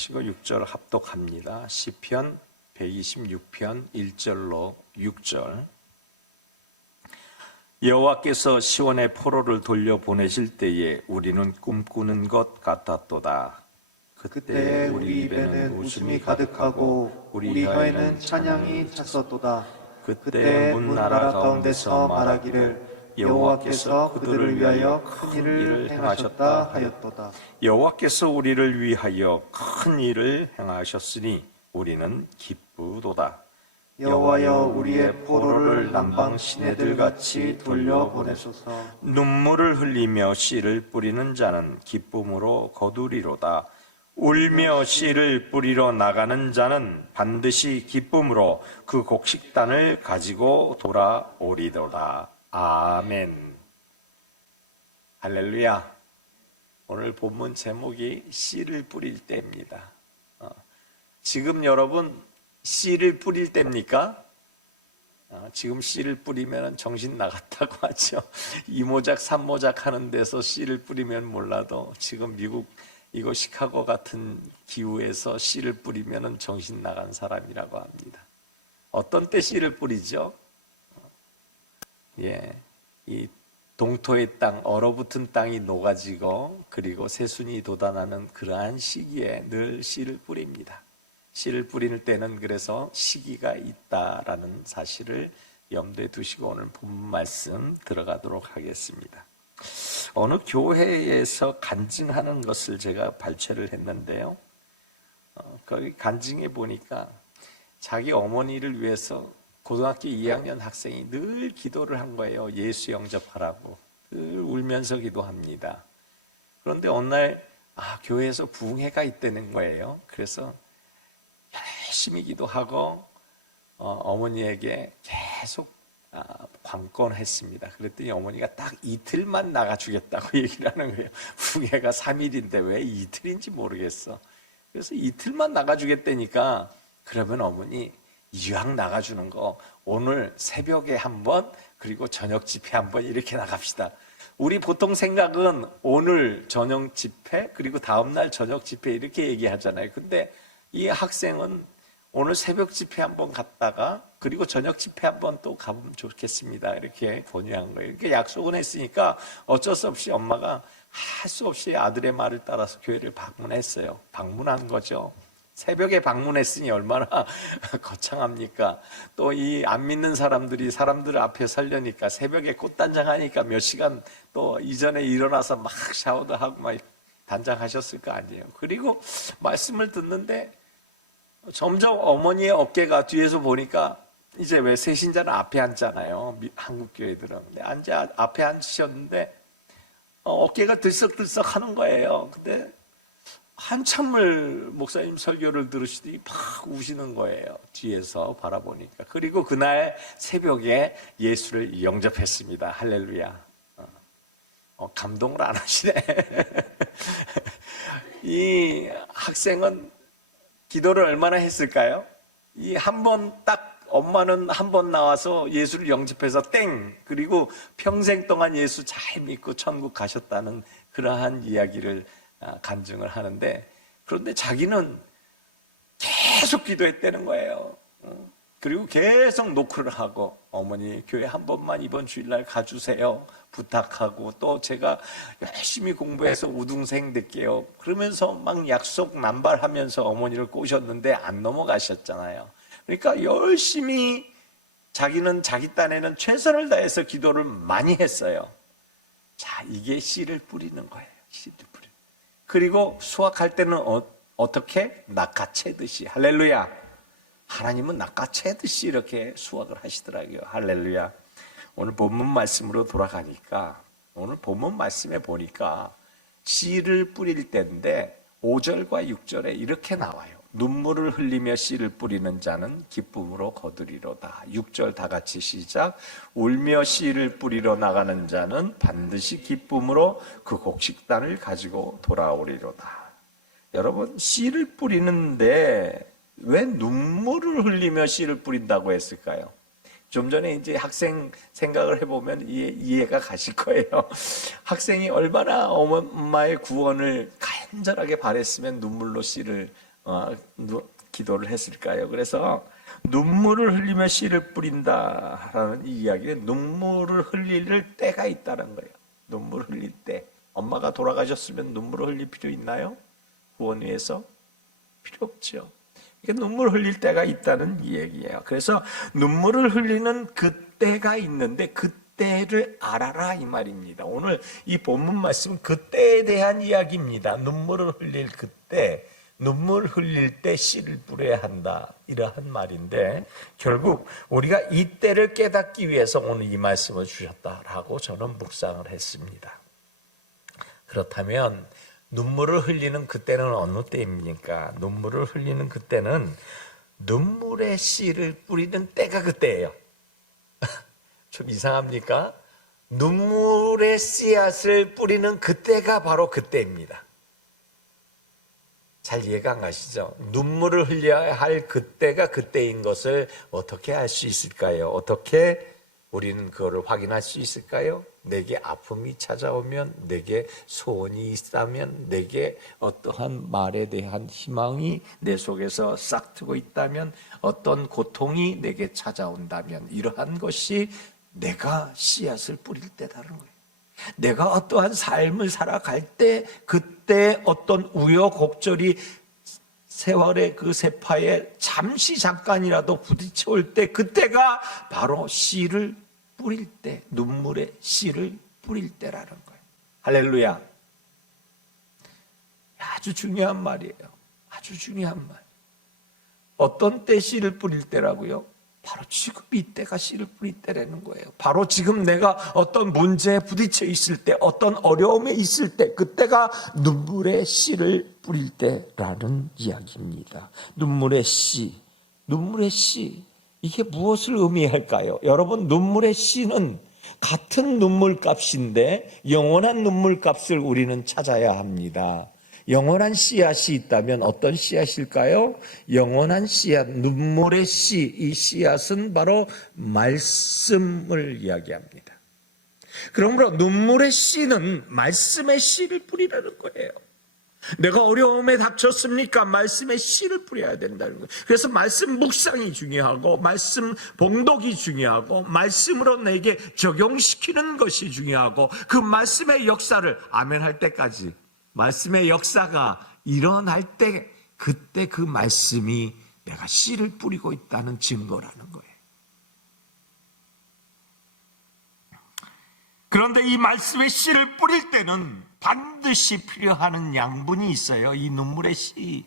하시고 6절 합독합니다. 시편 126편 1절로 6절. 여호와께서 시온의 포로를 돌려보내실 때에 우리는 꿈꾸는 것 같았도다. 그때 우리 입에는 웃음이 가득하고 우리 혀에는 찬양이 찼었도다. 그때 문 나라 가운데서 말하기를 여호와께서 그들을 위하여 큰 일을 행하셨다 하였도다. 여호와께서 우리를 위하여 큰 일을 행하셨으니 우리는 기쁘도다. 여호와여 우리의 포로를 남방 시내들같이 돌려보내소서. 눈물을 흘리며 씨를 뿌리는 자는 기쁨으로 거두리로다. 울며 씨를 뿌리러 나가는 자는 반드시 기쁨으로 그 곡식단을 가지고 돌아오리도다. 아멘. 할렐루야. 오늘 본문 제목이 씨를 뿌릴 때입니다. 지금 여러분 씨를 뿌릴 때입니까? 지금 씨를 뿌리면 정신 나갔다고 하죠. 2모작 3모작 하는 데서 씨를 뿌리면 몰라도 지금 미국 이거 시카고 같은 기후에서 씨를 뿌리면 정신 나간 사람이라고 합니다. 어떤 때 씨를 뿌리죠? 이 동토의 땅, 얼어붙은 땅이 녹아지고 그리고 새순이 돋아나는 그러한 시기에 늘 씨를 뿌립니다. 씨를 뿌리는 때는 그래서 시기가 있다라는 사실을 염두에 두시고 오늘 본문 말씀 들어가도록 하겠습니다. 어느 교회에서 간증하는 것을 제가 발췌를 했는데요. 거기 간증해 보니까 자기 어머니를 위해서 고등학교 2학년 학생이 늘 기도를 한 거예요. 예수 영접하라고. 늘 울면서 기도합니다. 그런데 어느 날 교회에서 부흥회가 있다는 거예요. 그래서 열심히 기도하고 어머니에게 계속 관건했습니다. 그랬더니 어머니가 딱 이틀만 나가주겠다고 얘기를 하는 거예요. 부흥회가 3일인데 왜 이틀인지 모르겠어. 그래서 이틀만 나가주겠다니까 그러면 어머니 이왕 나가주는 거 오늘 새벽에 한 번 그리고 저녁 집회 한 번 이렇게 나갑시다. 우리 보통 생각은 오늘 저녁 집회 그리고 다음날 저녁 집회 이렇게 얘기하잖아요. 근데 이 학생은 오늘 새벽 집회 한 번 갔다가 그리고 저녁 집회 한 번 또 가보면 좋겠습니다. 이렇게 권유한 거예요. 이렇게 약속은 했으니까 어쩔 수 없이 엄마가 할 수 없이 아들의 말을 따라서 교회를 방문했어요. 방문한 거죠. 새벽에 방문했으니 얼마나 거창합니까? 또 이 안 믿는 사람들이 사람들 앞에 서려니까 새벽에 꽃단장하니까 몇 시간 또 이전에 일어나서 막 샤워도 하고 막 단장하셨을 거 아니에요. 그리고 말씀을 듣는데 점점 어머니의 어깨가 뒤에서 보니까 이제 왜 새신자는 앞에 앉잖아요. 한국 교회들은. 근데 앞에 앉으셨는데 어깨가 들썩들썩 하는 거예요. 근데 한참을 목사님 설교를 들으시더니 막 우시는 거예요. 뒤에서 바라보니까. 그리고 그날 새벽에 예수를 영접했습니다. 할렐루야. 감동을 안 하시네. 이 학생은 기도를 얼마나 했을까요? 이 한 번 딱 엄마는 한 번 나와서 예수를 영접해서 땡! 그리고 평생 동안 예수 잘 믿고 천국 가셨다는 그러한 이야기를 간증을 하는데 그런데 자기는 계속 기도했다는 거예요. 그리고 계속 노크를 하고 어머니 교회 한 번만 이번 주일날 가주세요 부탁하고 또 제가 열심히 공부해서 우등생 될게요 그러면서 막 약속 남발하면서 어머니를 꼬셨는데 안 넘어가셨잖아요. 그러니까 열심히 자기는 자기 딴에는 최선을 다해서 기도를 많이 했어요. 자, 이게 씨를 뿌리는 거예요. 씨를 뿌리는. 그리고 수확할 때는 어떻게? 낚아채듯이. 할렐루야. 하나님은 낚아채듯이 이렇게 수확을 하시더라고요. 할렐루야. 오늘 본문 말씀으로 돌아가니까 오늘 본문 말씀에 보니까 씨를 뿌릴 때인데 5절과 6절에 이렇게 나와요. 눈물을 흘리며 씨를 뿌리는 자는 기쁨으로 거두리로다. 6절 다 같이 시작. 울며 씨를 뿌리러 나가는 자는 반드시 기쁨으로 그 곡식단을 가지고 돌아오리로다. 여러분 씨를 뿌리는데 왜 눈물을 흘리며 씨를 뿌린다고 했을까요? 좀 전에 이제 학생 생각을 해보면 이해가 가실 거예요. 학생이 얼마나 엄마의 구원을 간절하게 바랬으면 눈물로 씨를 기도를 했을까요? 그래서 눈물을 흘리며 씨를 뿌린다라는 이야기는 눈물을 흘릴 때가 있다는 거예요. 눈물을 흘릴 때. 엄마가 돌아가셨으면 눈물을 흘릴 필요 있나요? 구원 위해서? 필요 없죠. 그러니까 눈물을 흘릴 때가 있다는 이야기예요. 그래서 눈물을 흘리는 그때가 있는데 그때를 알아라 이 말입니다. 오늘 이 본문 말씀은 그때에 대한 이야기입니다. 눈물을 흘릴 그때, 눈물 흘릴 때 씨를 뿌려야 한다 이러한 말인데 결국 우리가 이 때를 깨닫기 위해서 오늘 이 말씀을 주셨다라고 저는 묵상을 했습니다. 그렇다면 눈물을 흘리는 그때는 어느 때입니까? 눈물을 흘리는 그때는 눈물의 씨를 뿌리는 때가 그때예요. 좀 이상합니까? 눈물의 씨앗을 뿌리는 그때가 바로 그때입니다. 잘 이해가 안 가시죠? 눈물을 흘려야 할 그때가 그때인 것을 어떻게 알 수 있을까요? 어떻게 우리는 그거를 확인할 수 있을까요? 내게 아픔이 찾아오면, 내게 소원이 있다면, 내게 어떠한 말에 대한 희망이 내 속에서 싹트고 있다면, 어떤 고통이 내게 찾아온다면 이러한 것이 내가 씨앗을 뿌릴 때다는 거예요. 내가 어떠한 삶을 살아갈 때 그때 어떤 우여곡절이 세월의 그 세파에 잠깐이라도 부딪혀올 때 그때가 바로 씨를 뿌릴 때, 눈물의 씨를 뿌릴 때라는 거예요. 할렐루야. 아주 중요한 말이에요. 아주 중요한 말. 어떤 때 씨를 뿌릴 때라고요? 바로 지금 이때가 씨를 뿌릴 때라는 거예요. 바로 지금 내가 어떤 문제에 부딪혀 있을 때, 어떤 어려움에 있을 때, 그때가 눈물의 씨를 뿌릴 때라는 이야기입니다. 눈물의 씨, 눈물의 씨, 이게 무엇을 의미할까요? 여러분, 눈물의 씨는 같은 눈물값인데 영원한 눈물값을 우리는 찾아야 합니다. 영원한 씨앗이 있다면 어떤 씨앗일까요? 영원한 씨앗, 눈물의 씨, 이 씨앗은 바로 말씀을 이야기합니다. 그러므로 눈물의 씨는 말씀의 씨를 뿌리라는 거예요. 내가 어려움에 닥쳤습니까? 말씀의 씨를 뿌려야 된다는 거예요. 그래서 말씀 묵상이 중요하고 말씀 봉독이 중요하고 말씀으로 내게 적용시키는 것이 중요하고 그 말씀의 역사를 아멘 할 때까지 말씀의 역사가 일어날 때 그때 그 말씀이 내가 씨를 뿌리고 있다는 증거라는 거예요. 그런데 이 말씀의 씨를 뿌릴 때는 반드시 필요한 양분이 있어요. 이 눈물의 씨,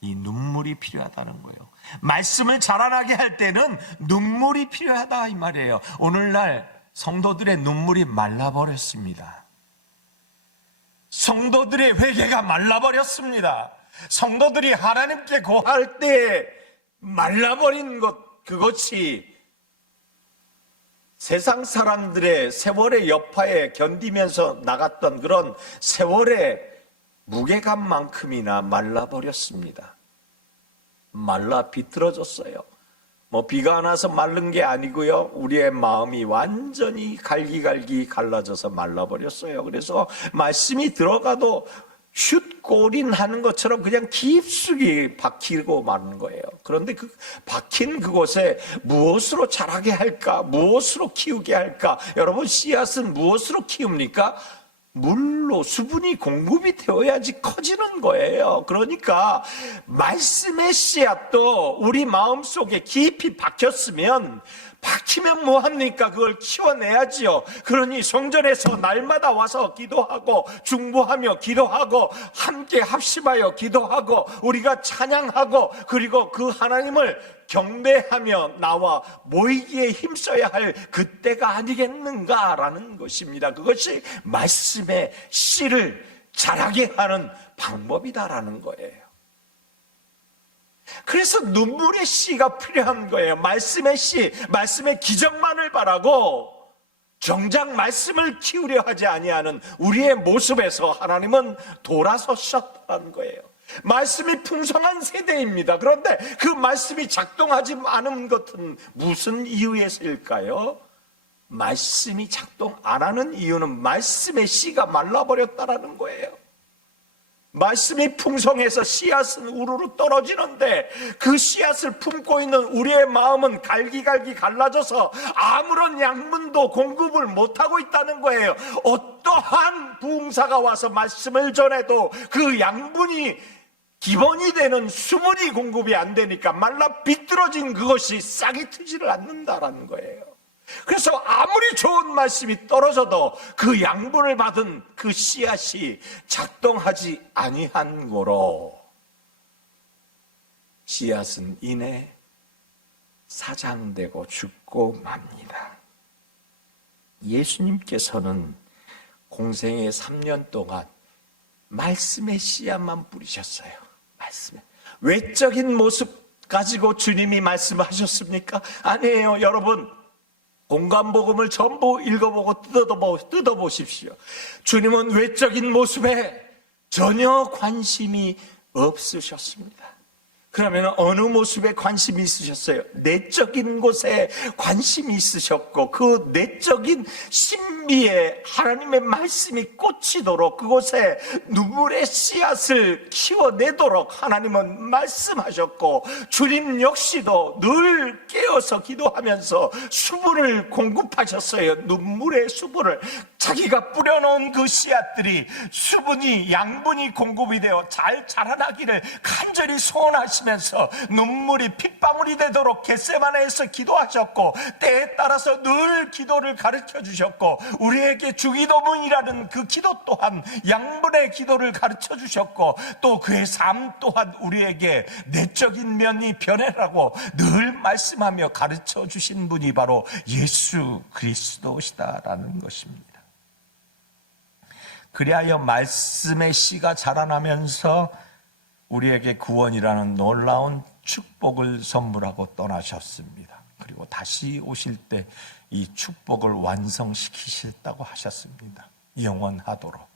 이 눈물이 필요하다는 거예요. 말씀을 자라나게 할 때는 눈물이 필요하다 이 말이에요. 오늘날 성도들의 눈물이 말라버렸습니다. 성도들의 회개가 말라버렸습니다. 성도들이 하나님께 고할 때 말라버린 것, 그것이 세상 사람들의 세월의 여파에 견디면서 나갔던 그런 세월의 무게감만큼이나 말라버렸습니다. 말라 비틀어졌어요. 비가 안 와서 마른 게 아니고요. 우리의 마음이 완전히 갈기갈기 갈라져서 말라버렸어요. 그래서 말씀이 들어가도 슛골인 하는 것처럼 그냥 깊숙이 박히고 마는 거예요. 그런데 그 박힌 그곳에 무엇으로 자라게 할까? 무엇으로 키우게 할까? 여러분, 씨앗은 무엇으로 키웁니까? 물로 수분이 공급이 되어야지 커지는 거예요. 그러니까 말씀의 씨앗도 우리 마음속에 깊이 박혔으면 박히면 뭐합니까? 그걸 키워내야지요. 그러니 성전에서 날마다 와서 기도하고 중보하며 기도하고 함께 합심하여 기도하고 우리가 찬양하고 그리고 그 하나님을 경배하며 나와 모이기에 힘써야 할 그때가 아니겠는가라는 것입니다. 그것이 말씀의 씨를 자라게 하는 방법이다라는 거예요. 그래서 눈물의 씨가 필요한 거예요. 말씀의 씨, 말씀의 기적만을 바라고 정작 말씀을 키우려 하지 아니하는 우리의 모습에서 하나님은 돌아서셨다는 거예요. 말씀이 풍성한 세대입니다. 그런데 그 말씀이 작동하지 않은 것은 무슨 이유에서일까요? 말씀이 작동 안 하는 이유는 말씀의 씨가 말라버렸다라는 거예요. 말씀이 풍성해서 씨앗은 우르르 떨어지는데 그 씨앗을 품고 있는 우리의 마음은 갈기갈기 갈라져서 아무런 양분도 공급을 못하고 있다는 거예요. 어떠한 부흥사가 와서 말씀을 전해도 그 양분이 기본이 되는 수분이 공급이 안 되니까 말라 비뚤어진 그것이 싹이 트지를 않는다라는 거예요. 그래서 아무리 좋은 말씀이 떨어져도 그 양분을 받은 그 씨앗이 작동하지 아니한 고로 씨앗은 이내 사장되고 죽고 맙니다. 예수님께서는 공생의 3년 동안 말씀의 씨앗만 뿌리셨어요. 말씀에. 외적인 모습 가지고 주님이 말씀하셨습니까? 아니에요. 여러분, 공간복음을 전부 읽어보고 뜯어보십시오. 주님은 외적인 모습에 전혀 관심이 없으셨습니다. 그러면 어느 모습에 관심이 있으셨어요? 내적인 곳에 관심이 있으셨고 그 내적인 신비에 하나님의 말씀이 꽂히도록 그곳에 눈물의 씨앗을 키워내도록 하나님은 말씀하셨고 주님 역시도 늘 깨어서 기도하면서 수분을 공급하셨어요. 눈물의 수분을. 자기가 뿌려놓은 그 씨앗들이 수분이 양분이 공급이 되어 잘 자라나기를 간절히 소원하시면서 눈물이 핏방울이 되도록 겟세마네에서 기도하셨고 때에 따라서 늘 기도를 가르쳐 주셨고 우리에게 주기도문이라는 그 기도 또한 양분의 기도를 가르쳐 주셨고 또 그의 삶 또한 우리에게 내적인 면이 변해라고 늘 말씀하며 가르쳐 주신 분이 바로 예수 그리스도시다라는 것입니다. 그리하여 말씀의 씨가 자라나면서 우리에게 구원이라는 놀라운 축복을 선물하고 떠나셨습니다. 그리고 다시 오실 때 이 축복을 완성시키셨다고 하셨습니다. 영원하도록.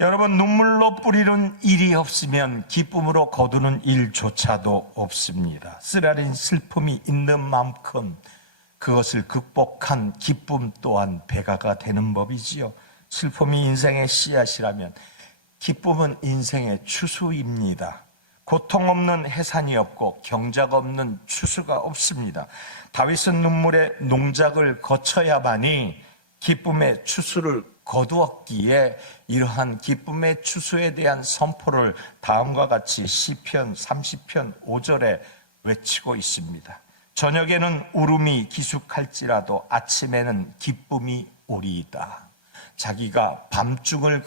여러분, 눈물로 뿌리는 일이 없으면 기쁨으로 거두는 일조차도 없습니다. 쓰라린 슬픔이 있는 만큼 그것을 극복한 기쁨 또한 배가가 되는 법이지요. 슬픔이 인생의 씨앗이라면 기쁨은 인생의 추수입니다. 고통 없는 해산이 없고 경작 없는 추수가 없습니다. 다윗은 눈물의 농작을 거쳐야만이 기쁨의 추수를 거두었기에 이러한 기쁨의 추수에 대한 선포를 다음과 같이 시편 30편 5절에 외치고 있습니다. 저녁에는 울음이 기숙할지라도 아침에는 기쁨이 오리이다. 자기가 밤중을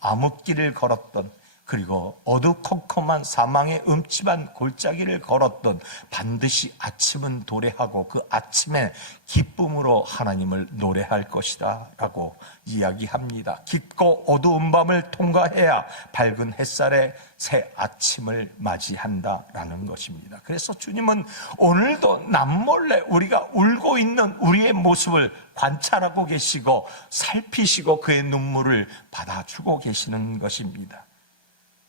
암흑길을 걸었던 그리고 어두컴컴한 사망의 음침한 골짜기를 걸었던 반드시 아침은 도래하고 그 아침에 기쁨으로 하나님을 노래할 것이다 라고 이야기합니다. 깊고 어두운 밤을 통과해야 밝은 햇살에 새 아침을 맞이한다 라는 것입니다. 그래서 주님은 오늘도 남몰래 우리가 울고 있는 우리의 모습을 관찰하고 계시고 살피시고 그의 눈물을 받아주고 계시는 것입니다.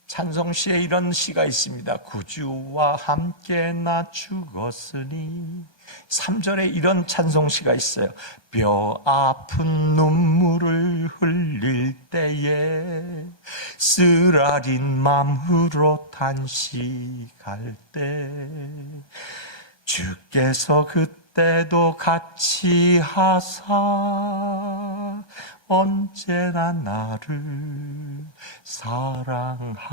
찬송시에 이런 시가 있습니다. 구주와 함께 나 죽었으니 3절에 이런 찬송시가 있어요. 뼈 아픈 눈물을 흘릴 때에 쓰라린 맘으로 단식할 때 주께서 그때도 같이 하사 언제나 나를 사랑하시네.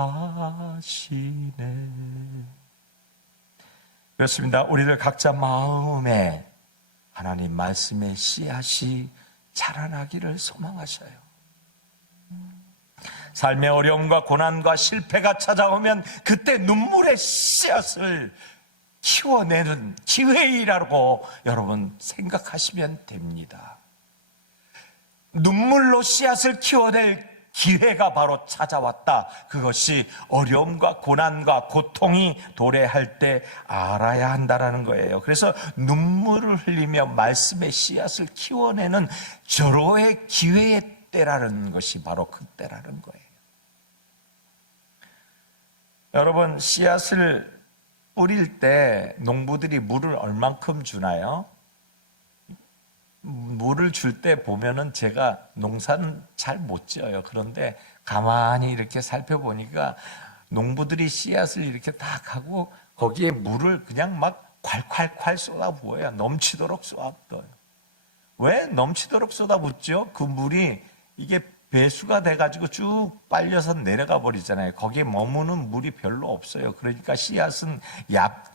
그렇습니다. 우리들 각자 마음에 하나님 말씀의 씨앗이 자라나기를 소망하셔요. 삶의 어려움과 고난과 실패가 찾아오면 그때 눈물의 씨앗을 키워내는 기회이라고 여러분 생각하시면 됩니다. 눈물로 씨앗을 키워낼 기회가 바로 찾아왔다. 그것이 어려움과 고난과 고통이 도래할 때 알아야 한다라는 거예요. 그래서 눈물을 흘리며 말씀의 씨앗을 키워내는 절호의 기회의 때라는 것이 바로 그때라는 거예요. 여러분, 씨앗을 뿌릴 때 농부들이 물을 얼만큼 주나요? 물을 줄 때 보면은 제가 농사는 잘 못 지어요. 그런데 가만히 이렇게 살펴보니까 농부들이 씨앗을 이렇게 딱 하고 거기에 물을 그냥 막 콸콸콸 쏟아부어요. 넘치도록 쏟아부어요. 왜 넘치도록 쏟아붓죠? 그 물이 이게 배수가 돼가지고 쭉 빨려서 내려가 버리잖아요. 거기에 머무는 물이 별로 없어요. 그러니까 씨앗은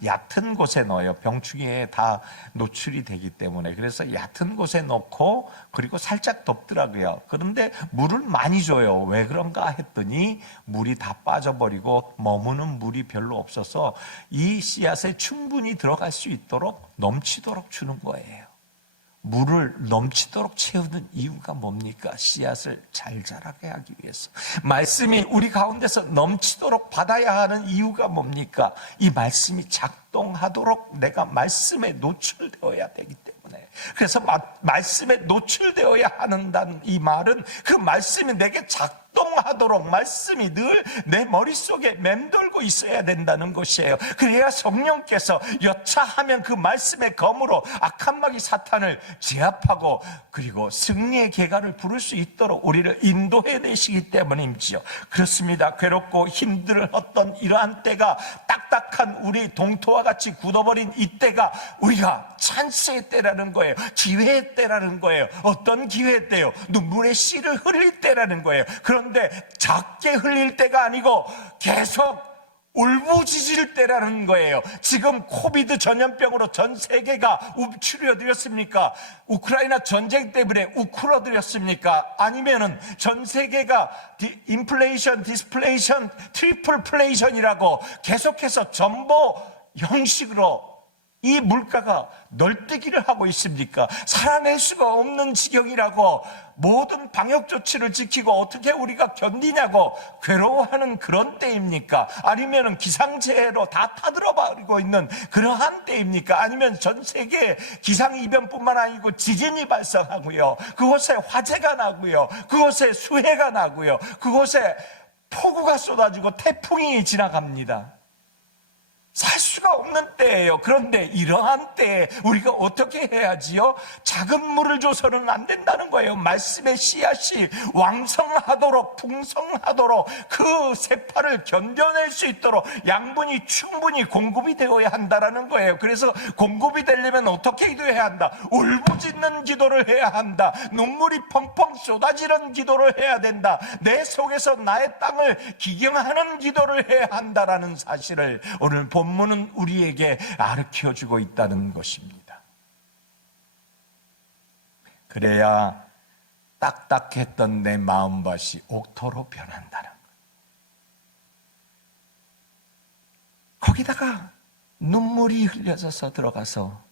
얕은 곳에 넣어요. 병충해에 다 노출이 되기 때문에. 그래서 얕은 곳에 넣고 그리고 살짝 덮더라고요. 그런데 물을 많이 줘요. 왜 그런가 했더니 물이 다 빠져버리고 머무는 물이 별로 없어서 이 씨앗에 충분히 들어갈 수 있도록 넘치도록 주는 거예요. 물을 넘치도록 채우는 이유가 뭡니까? 씨앗을 잘 자라게 하기 위해서. 말씀이 우리 가운데서 넘치도록 받아야 하는 이유가 뭡니까? 이 말씀이 작동하도록 내가 말씀에 노출되어야 되기 때문에. 그래서 말씀에 노출되어야 한다는 이 말은 그 말씀이 내게 작동하도록 말씀이 늘 내 머릿속에 맴돌고 있어야 된다는 것이에요. 그래야 성령께서 여차하면 그 말씀의 검으로 악한 마귀 사탄을 제압하고 그리고 승리의 계가를 부를 수 있도록 우리를 인도해 내시기 때문이지요. 그렇습니다. 괴롭고 힘들었던 이러한 때가 딱딱한 우리 동토와 같이 굳어버린 이때가 우리가 찬스의 때라는 거예요. 기회의 때라는 거예요. 어떤 기회의 때요? 눈물의 씨를 흘릴 때라는 거예요. 그런데 작게 흘릴 때가 아니고 계속 울부짖을 때라는 거예요. 지금 코비드 전염병으로 전 세계가 움츠려들었습니까? 우크라이나 전쟁 때문에 우크러들었습니까? 아니면은 전 세계가 인플레이션, 디스플레이션, 트리플플레이션이라고 계속해서 전보 형식으로 이 물가가 널뛰기를 하고 있습니까? 살아낼 수가 없는 지경이라고 모든 방역 조치를 지키고 어떻게 우리가 견디냐고 괴로워하는 그런 때입니까? 아니면 기상재해로 다 타들어버리고 있는 그러한 때입니까? 아니면 전 세계 기상이변뿐만 아니고 지진이 발생하고요, 그곳에 화재가 나고요, 그곳에 수해가 나고요, 그곳에 폭우가 쏟아지고 태풍이 지나갑니다. 살 수가 없는 때예요. 그런데 이러한 때에 우리가 어떻게 해야지요? 작은 물을 줘서는 안 된다는 거예요. 말씀의 씨앗이 왕성하도록 풍성하도록 그 세파를 견뎌낼 수 있도록 양분이 충분히 공급이 되어야 한다는 거예요. 그래서 공급이 되려면 어떻게 기도해야 한다? 울부짖는 기도를 해야 한다. 눈물이 펑펑 쏟아지는 기도를 해야 된다. 내 속에서 나의 땅을 기경하는 기도를 해야 한다라는 사실을 오늘 본문은 우리에게 가르쳐주고 있다는 것입니다. 그래야 딱딱했던 내 마음밭이 옥토로 변한다는 것. 거기다가 눈물이 흘려져서 들어가서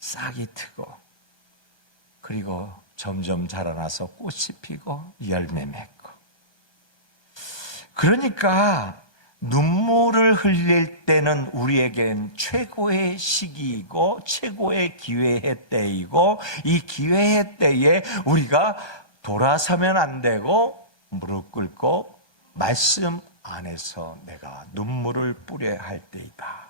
싹이 트고 그리고 점점 자라나서 꽃이 피고 열매 맺고. 그러니까 눈물을 흘릴 때는 우리에겐 최고의 시기이고 최고의 기회의 때이고, 이 기회의 때에 우리가 돌아서면 안 되고 무릎 꿇고 말씀 안에서 내가 눈물을 뿌려야 할 때이다.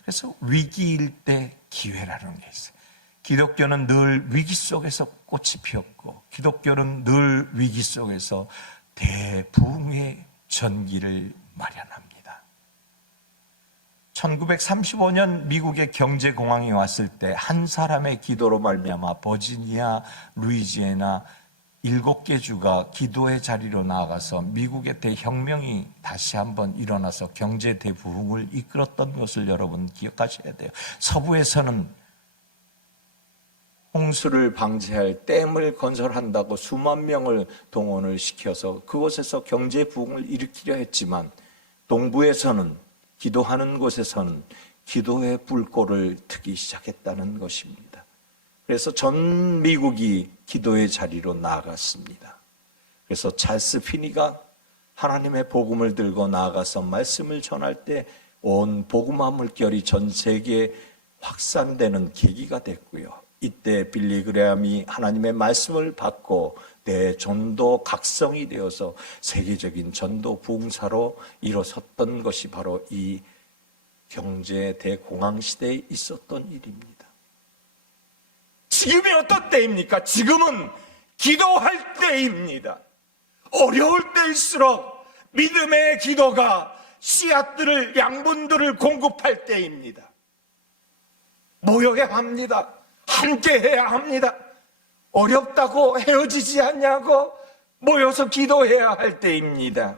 그래서 위기일 때 기회라는 게 있어요. 기독교는 늘 위기 속에서 꽃이 피었고, 기독교는 늘 위기 속에서 대부흥의 전기를 마련합니다. 1935년 미국의 경제공황이 왔을 때 한 사람의 기도로 말미암아 버지니아, 루이지애나 7개 주가 기도의 자리로 나아가서 미국의 대혁명이 다시 한번 일어나서 경제 대부흥을 이끌었던 것을 여러분 기억하셔야 돼요. 서부에서는 홍수를 방지할 댐을 건설한다고 수만 명을 동원을 시켜서 그곳에서 경제 부흥을 일으키려 했지만, 동부에서는, 기도하는 곳에서는 기도의 불꽃을 트기 시작했다는 것입니다. 그래서 전 미국이 기도의 자리로 나아갔습니다. 그래서 찰스 피니가 하나님의 복음을 들고 나아가서 말씀을 전할 때 온 복음화 물결이 전 세계에 확산되는 계기가 됐고요. 이때 빌리 그레함이 하나님의 말씀을 받고 대전도 각성이 되어서 세계적인 전도 부흥사로 일어섰던 것이 바로 이 경제 대공황 시대에 있었던 일입니다. 지금이 어떤 때입니까? 지금은 기도할 때입니다. 어려울 때일수록 믿음의 기도가 씨앗들을, 양분들을 공급할 때입니다. 모여야 합니다. 함께 해야 합니다. 어렵다고 헤어지지 않냐고 모여서 기도해야 할 때입니다.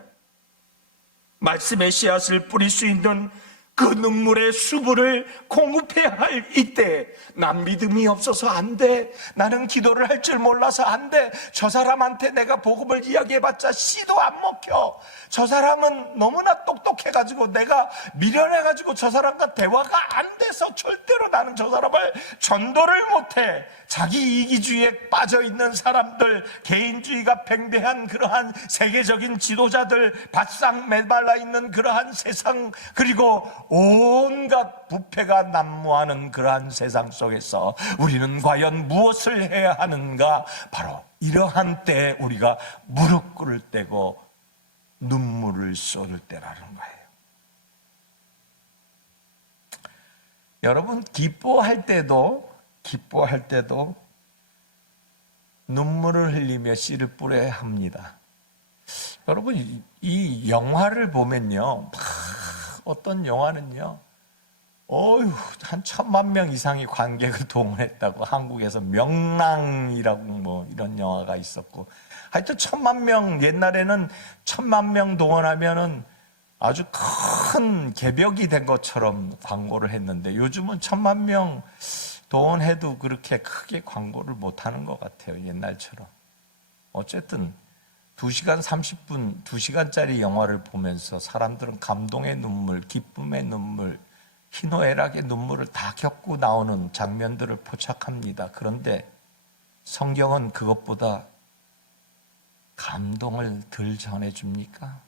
말씀의 씨앗을 뿌릴 수 있는 그 눈물의 수분을 공급해야 할 이때, 난 믿음이 없어서 안 돼, 나는 기도를 할 줄 몰라서 안 돼, 저 사람한테 내가 복음을 이야기해봤자 씨도 안 먹혀, 저 사람은 너무나 똑똑해가지고 내가 미련해가지고 저 사람과 대화가 안 돼서 절대로 나는 저 사람을 전도를 못해. 자기 이기주의에 빠져있는 사람들, 개인주의가 팽배한 그러한 세계적인 지도자들, 바싹 메말라 있는 그러한 세상, 그리고 온갖 부패가 난무하는 그러한 세상 속에서 우리는 과연 무엇을 해야 하는가? 바로 이러한 때에 우리가 무릎 꿇을 때고 눈물을 쏟을 때라는 거예요. 여러분, 기뻐할 때도 눈물을 흘리며 씨를 뿌려야 합니다. 여러분, 이 영화를 보면요, 어떤 영화는요, 한 1000만 명 이상의 관객을 동원했다고, 한국에서 명랑이라고 뭐 이런 영화가 있었고, 하여튼 1000만 명, 옛날에는 1000만 명 동원하면은 아주 큰 개벽이 된 것처럼 광고를 했는데, 요즘은 1000만 명 동원해도 그렇게 크게 광고를 못 하는 것 같아요, 옛날처럼. 어쨌든 2시간 30분, 2시간짜리 영화를 보면서 사람들은 감동의 눈물, 기쁨의 눈물, 희노애락의 눈물을 다 겪고 나오는 장면들을 포착합니다. 그런데 성경은 그것보다 감동을 덜 전해줍니까?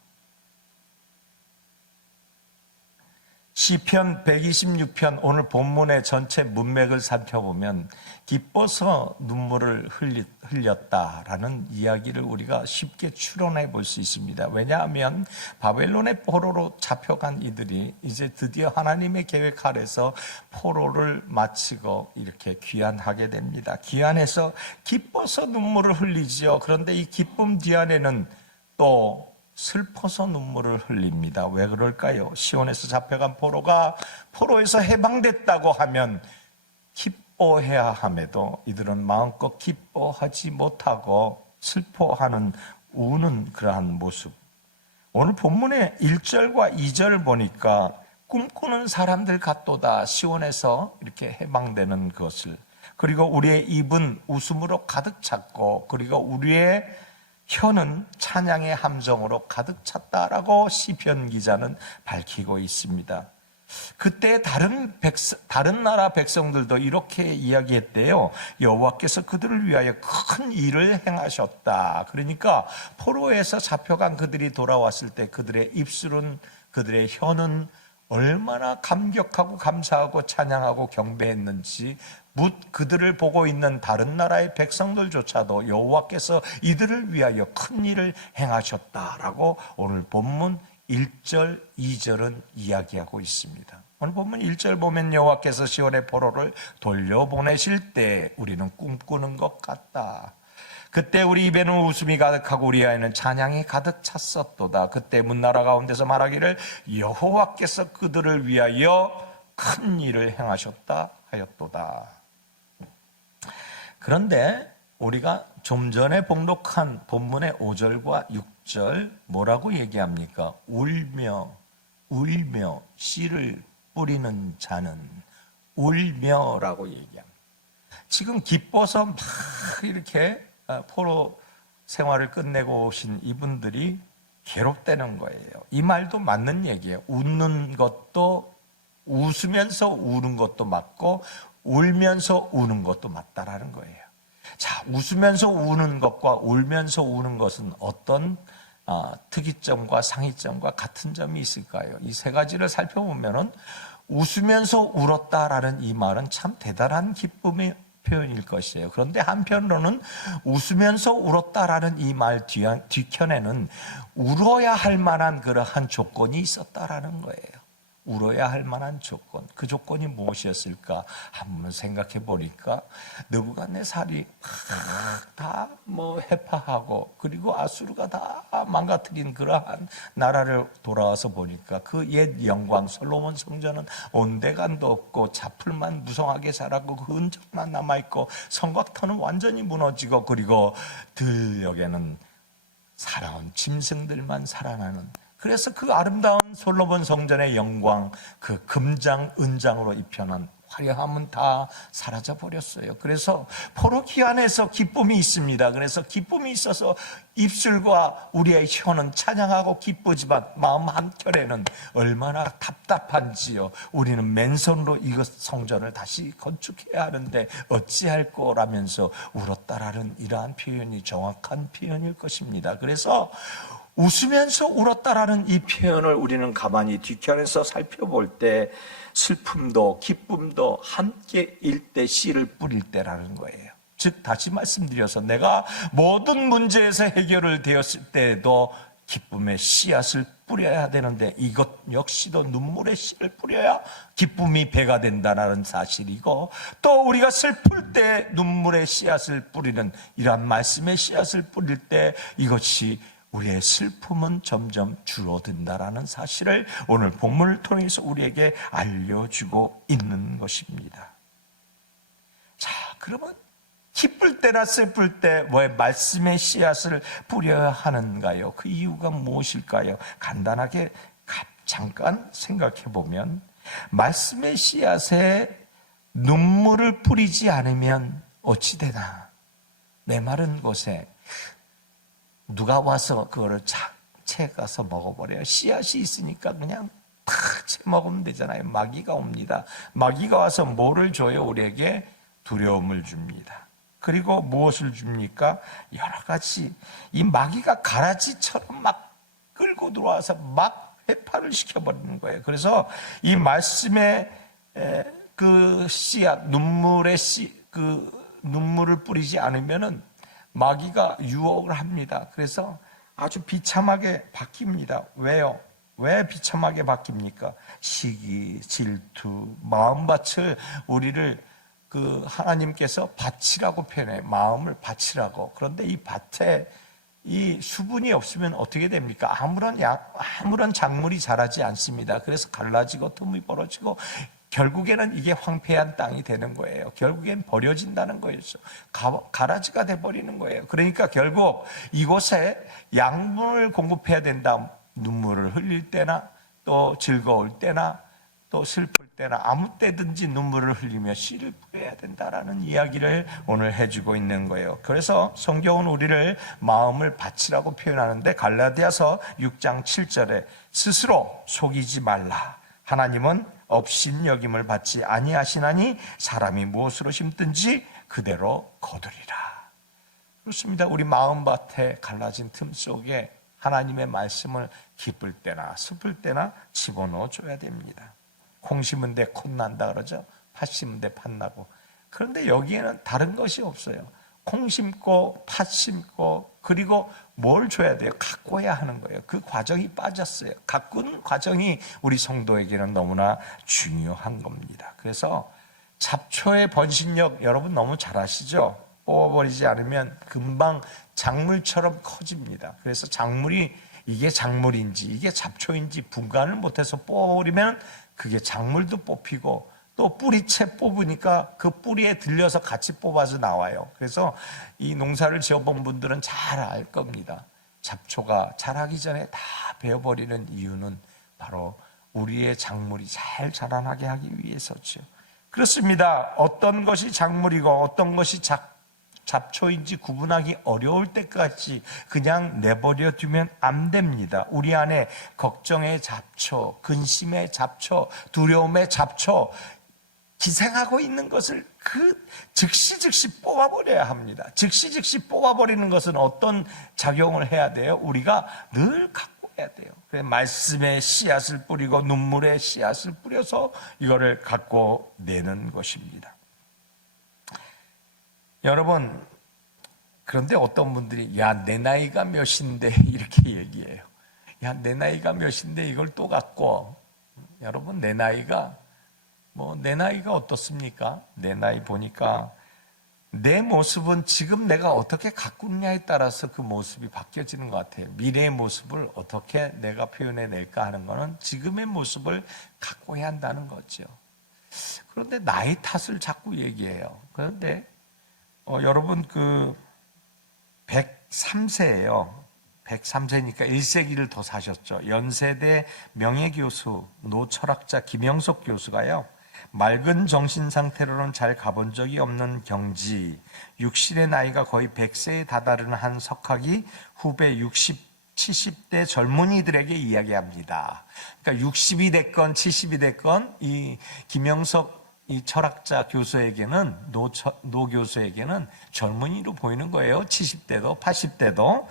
시편 126편 오늘 본문의 전체 문맥을 살펴보면 기뻐서 눈물을 흘렸다라는 이야기를 우리가 쉽게 추론해 볼 수 있습니다. 왜냐하면 바벨론의 포로로 잡혀간 이들이 이제 드디어 하나님의 계획 아래서 포로를 마치고 이렇게 귀환하게 됩니다. 귀환해서 기뻐서 눈물을 흘리지요. 그런데 이 기쁨 뒤안에는 또 슬퍼서 눈물을 흘립니다. 왜 그럴까요? 시온에서 잡혀간 포로가 포로에서 해방됐다고 하면 기뻐해야 함에도 이들은 마음껏 기뻐하지 못하고 슬퍼하는, 우는 그러한 모습. 오늘 본문의 1절과 2절을 보니까 꿈꾸는 사람들 같도다, 시온에서 이렇게 해방되는 것을. 그리고 우리의 입은 웃음으로 가득 찼고, 그리고 우리의 혀는 찬양의 함성으로 가득 찼다라고 시편 기자는 밝히고 있습니다. 그때 다른 나라 백성들도 이렇게 이야기했대요. 여호와께서 그들을 위하여 큰 일을 행하셨다. 그러니까 포로에서 잡혀간 그들이 돌아왔을 때 그들의 입술은, 그들의 혀는 얼마나 감격하고 감사하고 찬양하고 경배했는지, 묻 그들을 보고 있는 다른 나라의 백성들조차도 여호와께서 이들을 위하여 큰 일을 행하셨다라고 오늘 본문 1절, 2절은 이야기하고 있습니다. 오늘 본문 1절 보면 여호와께서 시온의 포로를 돌려보내실 때 우리는 꿈꾸는 것 같다. 그때 우리 입에는 웃음이 가득하고 우리 안에는 찬양이 가득 찼었도다. 그때 문나라 가운데서 말하기를 여호와께서 그들을 위하여 큰 일을 행하셨다 하였도다. 그런데 우리가 좀 전에 봉독한 본문의 5절과 6절 뭐라고 얘기합니까? 울며 씨를 뿌리는 자는 울며라고 얘기합니다. 지금 기뻐서 막 이렇게 포로 생활을 끝내고 오신 이분들이 괴롭다는 거예요. 이 말도 맞는 얘기예요. 웃는 것도, 웃으면서 우는 것도 맞고 울면서 우는 것도 맞다라는 거예요. 자, 웃으면서 우는 것과 울면서 우는 것은 어떤 특이점과 상이점과 같은 점이 있을까요? 이 세 가지를 살펴보면은 웃으면서 울었다라는 이 말은 참 대단한 기쁨의 표현일 것이에요. 그런데 한편으로는 웃으면서 울었다라는 이 말 뒤편에는 울어야 할 만한 그러한 조건이 있었다라는 거예요. 울어야 할 만한 조건, 그 조건이 무엇이었을까 한번 생각해 보니까 느부갓네살이 다 해파하고 그리고 아수르가 다 망가뜨린 그러한 나라를 돌아와서 보니까 그 옛 영광 솔로몬 성전은 온데간도 없고 자풀만 무성하게 자라고 그 흔적만 남아있고 성곽터는 완전히 무너지고 그리고 들녘에는 살아온 짐승들만 살아나는, 그래서 그 아름다운 솔로몬 성전의 영광, 그 금장, 은장으로 입혀놓은 화려함은 다 사라져 버렸어요. 그래서 포로기 안에서 기쁨이 있습니다. 그래서 기쁨이 있어서 입술과 우리의 혀는 찬양하고 기쁘지만 마음 한켠에는 얼마나 답답한지요. 우리는 맨손으로 이것 성전을 다시 건축해야 하는데 어찌할 거라면서 울었다라는 이러한 표현이 정확한 표현일 것입니다. 그래서 웃으면서 울었다라는 이 표현을 우리는 가만히 뒤편에서 살펴볼 때 슬픔도 기쁨도 함께일 때 씨를 뿌릴 때라는 거예요. 즉 다시 말씀드려서 내가 모든 문제에서 해결을 되었을 때에도 기쁨의 씨앗을 뿌려야 되는데 이것 역시도 눈물의 씨를 뿌려야 기쁨이 배가 된다는 사실이고, 또 우리가 슬플 때 눈물의 씨앗을 뿌리는 이러한 말씀의 씨앗을 뿌릴 때 이것이 우리의 슬픔은 점점 줄어든다라는 사실을 오늘 본문을 통해서 우리에게 알려주고 있는 것입니다. 자, 그러면 기쁠 때나 슬플 때 왜 말씀의 씨앗을 뿌려야 하는가요? 그 이유가 무엇일까요? 간단하게 잠깐 생각해 보면 말씀의 씨앗에 눈물을 뿌리지 않으면 어찌 되나? 메마른 곳에 누가 와서 그거를 채 가서 먹어버려요. 씨앗이 있으니까 그냥 채 먹으면 되잖아요. 마귀가 옵니다. 마귀가 와서 뭐를 줘요? 우리에게 두려움을 줍니다. 그리고 무엇을 줍니까? 여러 가지. 이 마귀가 가라지처럼 막 끌고 들어와서 막 해파를 시켜버리는 거예요. 그래서 이 말씀의 그 씨앗, 눈물의 눈물을 뿌리지 않으면은 마귀가 유혹을 합니다. 그래서 아주 비참하게 바뀝니다. 왜요? 왜 비참하게 바뀝니까? 시기, 질투, 마음밭을 우리를 하나님께서 밭이라고 표현해요. 마음을 밭이라고. 그런데 이 밭에 이 수분이 없으면 어떻게 됩니까? 아무런 작물이 자라지 않습니다. 그래서 갈라지고 틈이 벌어지고 결국에는 이게 황폐한 땅이 되는 거예요. 결국엔 버려진다는 거예요. 가라지가 돼버리는 거예요. 그러니까 결국 이곳에 양분을 공급해야 된다. 눈물을 흘릴 때나 또 즐거울 때나 또 슬플 때나 아무 때든지 눈물을 흘리며 씨를 뿌려야 된다라는 이야기를 오늘 해주고 있는 거예요. 그래서 성경은 우리를 마음을 밭이라고 표현하는데 갈라디아서 6장 7절에 스스로 속이지 말라. 하나님은 업신여김을 받지 아니하시나니 사람이 무엇으로 심든지 그대로 거두리라. 그렇습니다. 우리 마음밭에 갈라진 틈 속에 하나님의 말씀을 기쁠 때나 슬플 때나 집어넣어 줘야 됩니다. 콩 심은 데 콩 난다 그러죠. 팥 심은 데 팥 나고. 그런데 여기에는 다른 것이 없어요. 콩 심고 팥 심고 그리고 뭘 줘야 돼요? 가꿔야 하는 거예요. 그 과정이 빠졌어요. 가꾸는 과정이 우리 성도에게는 너무나 중요한 겁니다. 그래서 잡초의 번식력 여러분 너무 잘 아시죠? 뽑아버리지 않으면 금방 작물처럼 커집니다. 그래서 작물이 이게 작물인지 이게 잡초인지 분간을 못해서 뽑아버리면 그게 작물도 뽑히고 또 뿌리채 뽑으니까 그 뿌리에 들려서 같이 뽑아서 나와요. 그래서 이 농사를 지어본 분들은 잘 알 겁니다. 잡초가 자라기 전에 다 베어버리는 이유는 바로 우리의 작물이 잘 자라나게 하기 위해서죠. 그렇습니다. 어떤 것이 작물이고 어떤 것이 잡초인지 구분하기 어려울 때까지 그냥 내버려 두면 안 됩니다. 우리 안에 걱정의 잡초, 근심의 잡초, 두려움의 잡초 기생하고 있는 것을 즉시 뽑아버려야 합니다. 즉시 뽑아버리는 것은 어떤 작용을 해야 돼요? 우리가 늘 갖고 해야 돼요. 말씀의 씨앗을 뿌리고 눈물의 씨앗을 뿌려서 이거를 갖고 내는 것입니다. 여러분, 그런데 어떤 분들이 야, 내 나이가 몇인데 이렇게 얘기해요. 야, 내 나이가 몇인데 이걸 또 갖고 여러분, 내 나이가 어떻습니까? 내 나이 보니까 내 모습은 지금 내가 어떻게 가꾸느냐에 따라서 그 모습이 바뀌어지는 것 같아요. 미래의 모습을 어떻게 내가 표현해낼까 하는 거는 지금의 모습을 가꿔야 한다는 거죠. 그런데 나이 탓을 자꾸 얘기해요. 그런데 여러분 103세예요. 103세니까 1세기를 더 사셨죠. 연세대 명예교수, 노철학자 김영석 교수가요, 맑은 정신 상태로는 잘 가본 적이 없는 경지, 60의 나이가 거의 100세에 다다르는 한 석학이 후배 60, 70대 젊은이들에게 이야기합니다. 그러니까 60이 됐건 70이 됐건 이 김영석 이 철학자 교수에게는 노 교수에게는 젊은이로 보이는 거예요. 70대도 80대도.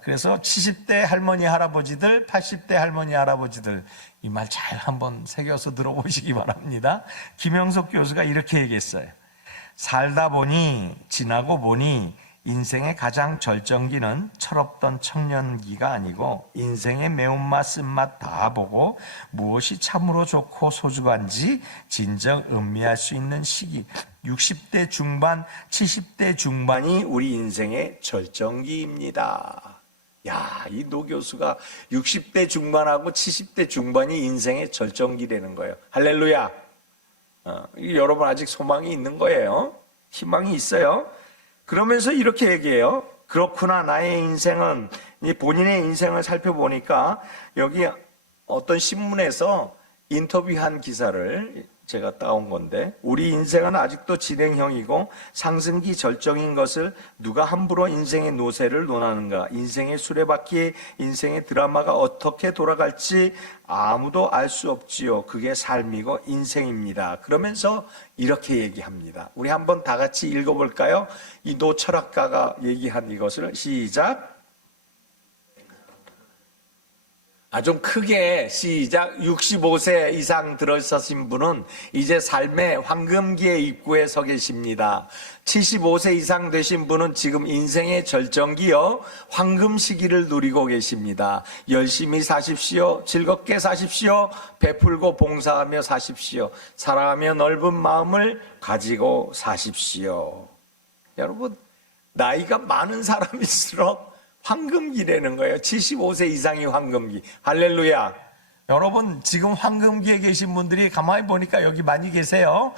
그래서 70대 할머니 할아버지들, 80대 할머니 할아버지들, 이 말 잘 한번 새겨서 들어보시기 바랍니다. 김영석 교수가 이렇게 얘기했어요. 살다 보니, 지나고 보니 인생의 가장 절정기는 철없던 청년기가 아니고 인생의 매운맛 쓴맛 다 보고 무엇이 참으로 좋고 소중한지 진정 음미할 수 있는 시기, 60대 중반, 70대 중반이 우리 인생의 절정기입니다. 야, 이 노 교수가 60대 중반하고 70대 중반이 인생의 절정기라는 거예요. 할렐루야. 여러분 아직 소망이 있는 거예요. 희망이 있어요. 그러면서 이렇게 얘기해요. 그렇구나, 나의 인생은, 본인의 인생을 살펴보니까 여기 어떤 신문에서 인터뷰한 기사를 제가 따온 건데, 우리 인생은 아직도 진행형이고 상승기 절정인 것을 누가 함부로 인생의 노세를 논하는가. 인생의 수레바퀴, 인생의 드라마가 어떻게 돌아갈지 아무도 알 수 없지요. 그게 삶이고 인생입니다. 그러면서 이렇게 얘기합니다. 우리 한번 다 같이 읽어볼까요? 이 노철학가가 얘기한 이것을. 시작. 좀 크게 시작. 65세 이상 들어서신 분은 이제 삶의 황금기의 입구에 서 계십니다. 75세 이상 되신 분은 지금 인생의 절정기요, 황금 시기를 누리고 계십니다. 열심히 사십시오. 즐겁게 사십시오. 베풀고 봉사하며 사십시오. 사랑하며 넓은 마음을 가지고 사십시오. 여러분, 나이가 많은 사람일수록 황금기라는 거예요. 75세 이상이 황금기. 할렐루야. 여러분, 지금 황금기에 계신 분들이 가만히 보니까 여기 많이 계세요.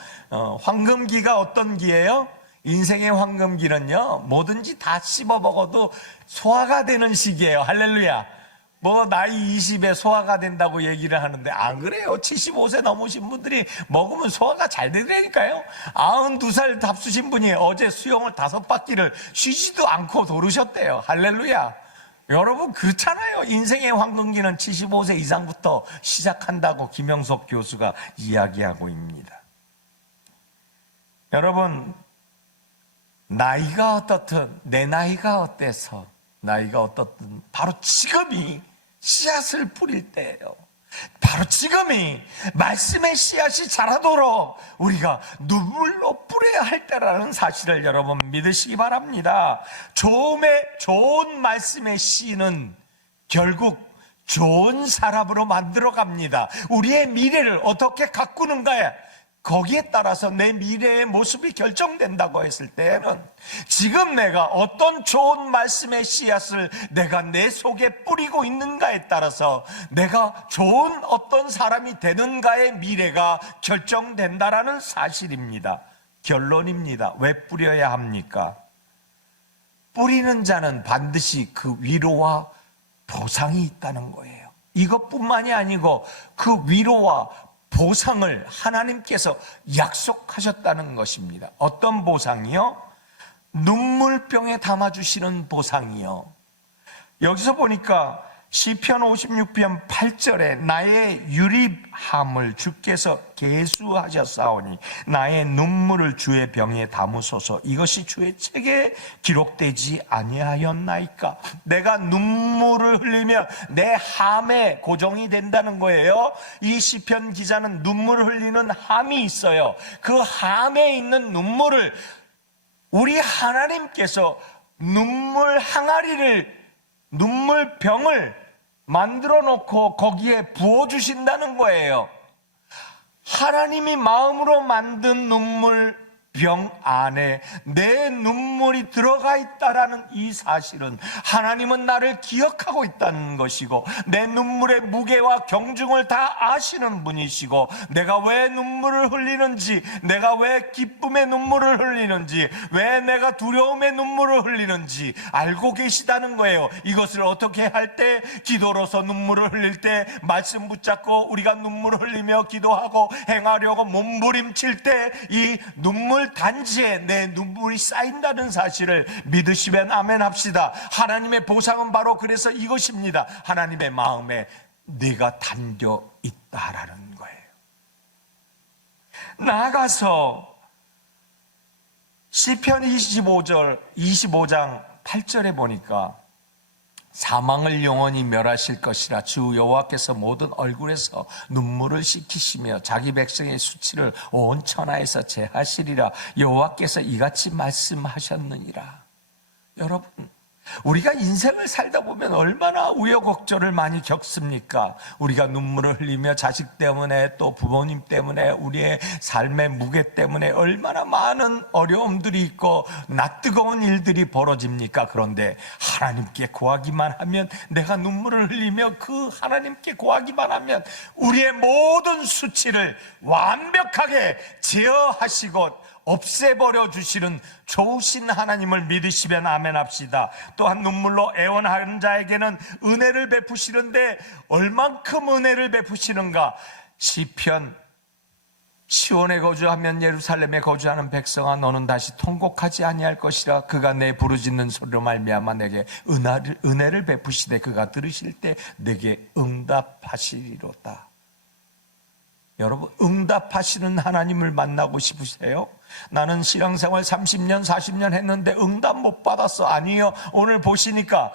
황금기가 어떤 기예요? 인생의 황금기는요, 뭐든지 다 씹어 먹어도 소화가 되는 시기예요. 할렐루야. 나이 20에 소화가 된다고 얘기를 하는데 안 그래요. 75세 넘으신 분들이 먹으면 소화가 잘 되더라니까요. 92살 답수신 분이 어제 수영을 5바퀴를 쉬지도 않고 도르셨대요. 할렐루야. 여러분, 그렇잖아요. 인생의 황금기는 75세 이상부터 시작한다고 김영석 교수가 이야기하고 있습니다. 여러분, 나이가 어떻든, 내 나이가 어때서, 나이가 어떻든 바로 지금이 씨앗을 뿌릴 때예요. 바로 지금이 말씀의 씨앗이 자라도록 우리가 눈물로 뿌려야 할 때라는 사실을 여러분 믿으시기 바랍니다. 좋은 말씀의 씨는 결국 좋은 사람으로 만들어 갑니다. 우리의 미래를 어떻게 가꾸는가에, 거기에 따라서 내 미래의 모습이 결정된다고 했을 때에는 지금 내가 어떤 좋은 말씀의 씨앗을 내가 내 속에 뿌리고 있는가에 따라서 내가 좋은 어떤 사람이 되는가의 미래가 결정된다라는 사실입니다. 결론입니다. 왜 뿌려야 합니까? 뿌리는 자는 반드시 그 위로와 보상이 있다는 거예요. 이것뿐만이 아니고 그 위로와 보상을 하나님께서 약속하셨다는 것입니다. 어떤 보상이요? 눈물병에 담아주시는 보상이요. 여기서 보니까 시편 56편 8절에 나의 유립함을 주께서 계수하셨사오니 나의 눈물을 주의 병에 담으소서. 이것이 주의 책에 기록되지 아니하였나이까. 내가 눈물을 흘리면 내 함에 고정이 된다는 거예요. 이 시편 기자는 눈물을 흘리는 함이 있어요. 그 함에 있는 눈물을 우리 하나님께서 눈물 항아리를, 눈물병을 만들어 놓고 거기에 부어주신다는 거예요. 하나님이 마음으로 만든 눈물 병 안에 내 눈물이 들어가 있다라는 이 사실은 하나님은 나를 기억하고 있다는 것이고, 내 눈물의 무게와 경중을 다 아시는 분이시고, 내가 왜 눈물을 흘리는지, 내가 왜 기쁨의 눈물을 흘리는지, 왜 내가 두려움의 눈물을 흘리는지 알고 계시다는 거예요. 이것을 어떻게 할 때? 기도로서 눈물을 흘릴 때 말씀 붙잡고 우리가 눈물을 흘리며 기도하고 행하려고 몸부림칠 때 이 눈물 단지에 내 눈물이 쌓인다는 사실을 믿으시면 아멘 합시다. 하나님의 보상은 바로 그래서 이것입니다. 하나님의 마음에 네가 담겨 있다라는 거예요. 나아가서 시편 25장 8절에 보니까 사망을 영원히 멸하실 것이라 주 여호와께서 모든 얼굴에서 눈물을 씻기시며 자기 백성의 수치를 온 천하에서 제하시리라. 여호와께서 이같이 말씀하셨느니라. 여러분, 우리가 인생을 살다 보면 얼마나 우여곡절을 많이 겪습니까? 우리가 눈물을 흘리며 자식 때문에, 또 부모님 때문에, 우리의 삶의 무게 때문에 얼마나 많은 어려움들이 있고 낯뜨거운 일들이 벌어집니까? 그런데 하나님께 구하기만 하면, 내가 눈물을 흘리며 그 하나님께 구하기만 하면 우리의 모든 수치를 완벽하게 제어하시고 없애버려 주시는 좋으신 하나님을 믿으시면 아멘 합시다. 또한 눈물로 애원하는 자에게는 은혜를 베푸시는데 얼만큼 은혜를 베푸시는가? 시편, 시온에 거주하면 예루살렘에 거주하는 백성아, 너는 다시 통곡하지 아니할 것이라. 그가 내 부르짖는 소리로 말미암아 내게 은혜를 베푸시되 그가 들으실 때 내게 응답하시리로다. 여러분, 응답하시는 하나님을 만나고 싶으세요? 나는 신앙생활 30년 40년 했는데 응답 못 받았어. 아니요, 오늘 보시니까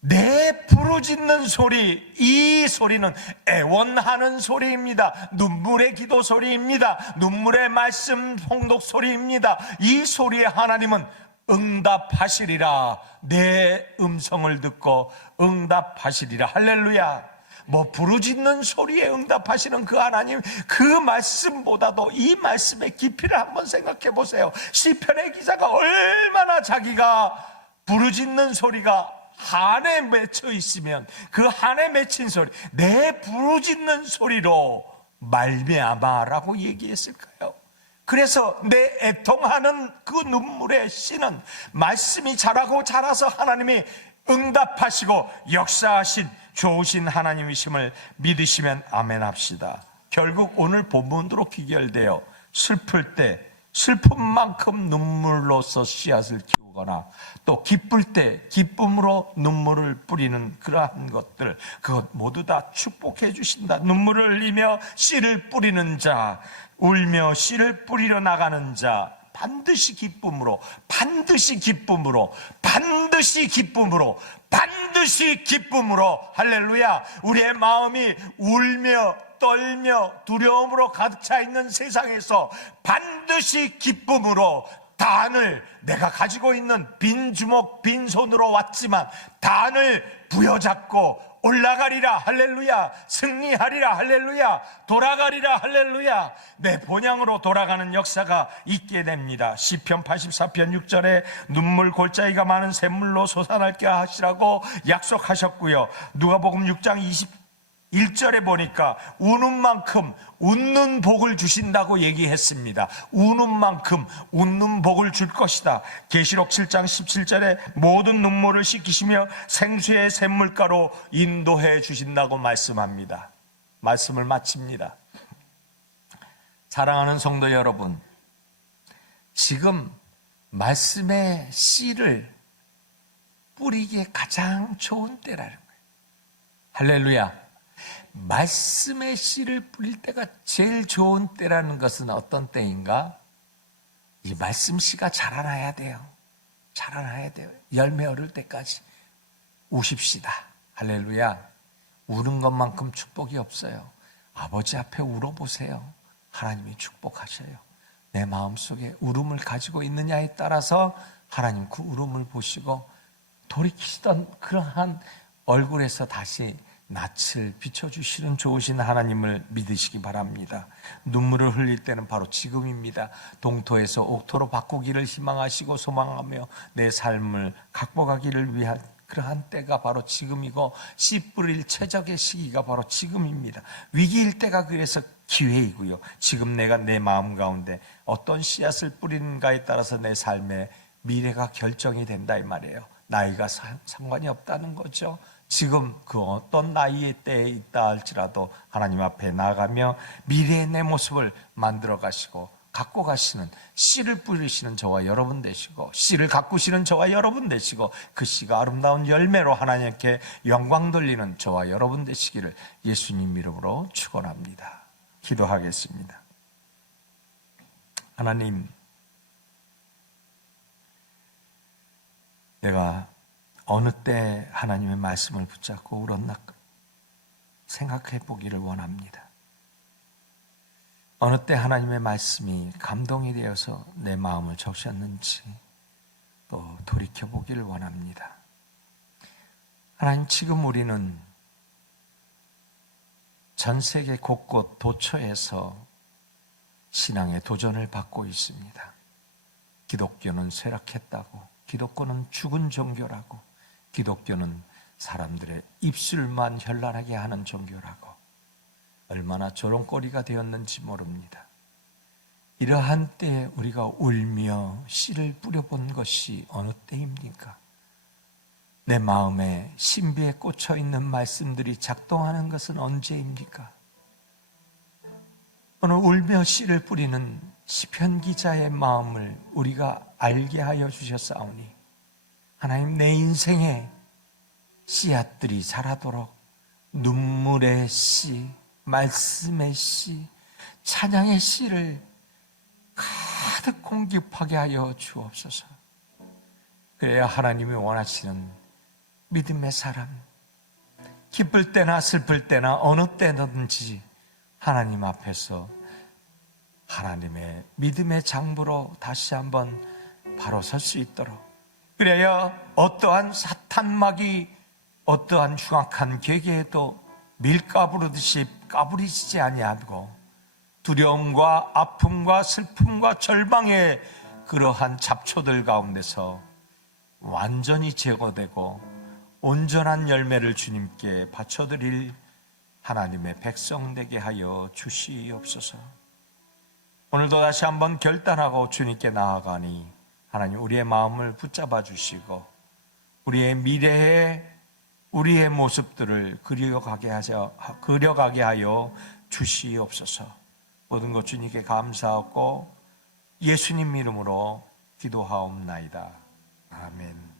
내 부르짖는 소리, 이 소리는 애원하는 소리입니다. 눈물의 기도 소리입니다. 눈물의 말씀 통독 소리입니다. 이 소리에 하나님은 응답하시리라. 내 음성을 듣고 응답하시리라. 할렐루야. 뭐 부르짖는 소리에 응답하시는 그 하나님, 그 말씀보다도 이 말씀의 깊이를 한번 생각해 보세요. 시편의 기자가 얼마나 자기가 부르짖는 소리가 한에 맺혀 있으면 그 한에 맺힌 소리, 내 부르짖는 소리로 말미암아라고 얘기했을까요? 그래서 내 애통하는 그 눈물의 씨는 말씀이 자라고 자라서 하나님이 응답하시고 역사하신 좋으신 하나님이심을 믿으시면 아멘 합시다. 결국 오늘 본문으로 귀결되어 슬플 때 슬픔만큼 눈물로서 씨앗을 키우거나, 또 기쁠 때 기쁨으로 눈물을 뿌리는 그러한 것들, 그것 모두 다 축복해 주신다. 눈물을 흘리며 씨를 뿌리는 자, 울며 씨를 뿌리러 나가는 자, 반드시 기쁨으로, 반드시 기쁨으로, 반드시 기쁨으로, 반드시 기쁨으로, 할렐루야. 우리의 마음이 울며 떨며 두려움으로 가득 차 있는 세상에서 반드시 기쁨으로 단을, 내가 가지고 있는 빈 주먹 빈 손으로 왔지만 단을 부여잡고 올라가리라. 할렐루야. 승리하리라. 할렐루야. 돌아가리라. 할렐루야. 내 본향으로 돌아가는 역사가 있게 됩니다. 시편 84편 6절에 눈물 골짜기가 많은 샘물로 솟아날게 하시라고 약속하셨고요. 누가복음 6장 21절에 보니까 우는 만큼 웃는 복을 주신다고 얘기했습니다. 우는 만큼 웃는 복을 줄 것이다. 계시록 7장 17절에 모든 눈물을 씻기시며 생수의 샘물가로 인도해 주신다고 말씀합니다. 말씀을 마칩니다. 사랑하는 성도 여러분, 지금 말씀의 씨를 뿌리기에 가장 좋은 때라는 거예요. 할렐루야. 말씀의 씨를 뿌릴 때가 제일 좋은 때라는 것은 어떤 때인가? 이 말씀 씨가 자라나야 돼요. 자라나야 돼요. 열매 얻을 때까지 우십시다. 할렐루야. 우는 것만큼 축복이 없어요. 아버지 앞에 울어보세요. 하나님이 축복하셔요. 내 마음속에 울음을 가지고 있느냐에 따라서 하나님 그 울음을 보시고 돌이키시던 그러한 얼굴에서 다시 낯을 비춰주시는 좋으신 하나님을 믿으시기 바랍니다. 눈물을 흘릴 때는 바로 지금입니다. 동토에서 옥토로 바꾸기를 희망하시고 소망하며 내 삶을 각복하기를 위한 그러한 때가 바로 지금이고, 씨 뿌릴 최적의 시기가 바로 지금입니다. 위기일 때가 그래서 기회이고요. 지금 내가 내 마음 가운데 어떤 씨앗을 뿌리는가에 따라서 내 삶의 미래가 결정이 된다 이 말이에요. 나이가 상관이 없다는 거죠. 지금 그 어떤 나이의 때에 있다 할지라도 하나님 앞에 나아가며 미래의 내 모습을 만들어 가시고 갖고 가시는, 씨를 뿌리시는 저와 여러분 되시고, 씨를 가꾸시는 저와 여러분 되시고, 그 씨가 아름다운 열매로 하나님께 영광 돌리는 저와 여러분 되시기를 예수님 이름으로 축원합니다. 기도하겠습니다. 하나님, 내가 어느 때 하나님의 말씀을 붙잡고 울었나 생각해 보기를 원합니다. 어느 때 하나님의 말씀이 감동이 되어서 내 마음을 적셨는지 또 돌이켜 보기를 원합니다. 하나님, 지금 우리는 전 세계 곳곳 도처에서 신앙의 도전을 받고 있습니다. 기독교는 쇠락했다고, 기독교는 죽은 종교라고, 기독교는 사람들의 입술만 현란하게 하는 종교라고, 얼마나 조롱거리가 되었는지 모릅니다. 이러한 때에 우리가 울며 씨를 뿌려본 것이 어느 때입니까? 내 마음에 신비에 꽂혀 있는 말씀들이 작동하는 것은 언제입니까? 오늘 울며 씨를 뿌리는 시편 기자의 마음을 우리가 알게 하여 주셨사오니, 하나님, 내 인생에 씨앗들이 자라도록 눈물의 씨, 말씀의 씨, 찬양의 씨를 가득 공급하게 하여 주옵소서. 그래야 하나님이 원하시는 믿음의 사람, 기쁠 때나 슬플 때나 어느 때든지 하나님 앞에서 하나님의 믿음의 장부로 다시 한번 바로 설 수 있도록, 그래야 어떠한 사탄막이 어떠한 흉악한 계계에도 밀가부르듯이 까부리지지 아니하고, 두려움과 아픔과 슬픔과 절망의 그러한 잡초들 가운데서 완전히 제거되고 온전한 열매를 주님께 바쳐드릴 하나님의 백성 되게 하여 주시옵소서. 오늘도 다시 한번 결단하고 주님께 나아가니 하나님, 우리의 마음을 붙잡아 주시고 우리의 미래에 우리의 모습들을 그려가게 하여 주시옵소서. 모든 것 주님께 감사하고 예수님 이름으로 기도하옵나이다. 아멘.